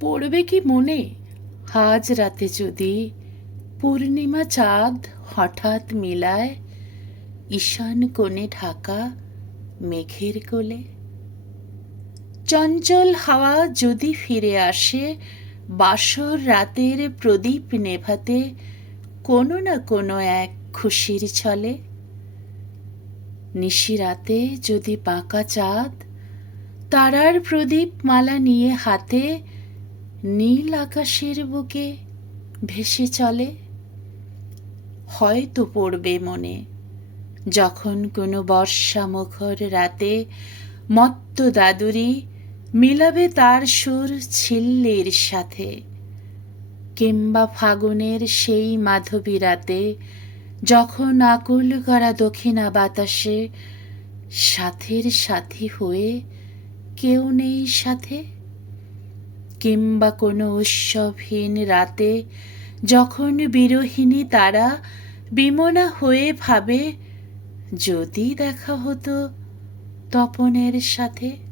পড়বে কি মনে? আজ রাতে যদি পূর্ণিমা চাঁদ হঠাৎ মিলায়, ঈশান কোণে ঢাকা মেঘের কোলে। চঞ্চল হাওয়া যদি ফিরে আসে, বাসর রাতের প্রদীপ নেভাতে কোনো না কোনো এক খুশির ছলে। নিশি রাতে যদি বাঁকা চাঁদ, তারার প্রদীপ মালা নিয়ে হাতে নীল আকাশের বুকে ভেসে চলে। হয়তো পড়বে মনে, যখন কোনো বর্ষা মুখর রাতে মত্ত দাদুরি মিলাবে তার সুর ছিল্লির সাথে। কিংবা ফাগুনের সেই মাধবী রাতে, যখন আকুল করা দক্ষিণা বাতাসে সাথের সাথী হয়ে কেউ নেই সাথে? কিংবা কোনো উৎসবহীন রাতে যখন বিরোহিণী তারা বিমনা হয়ে ভাবে, যদি দেখা হতো তপনের সাথে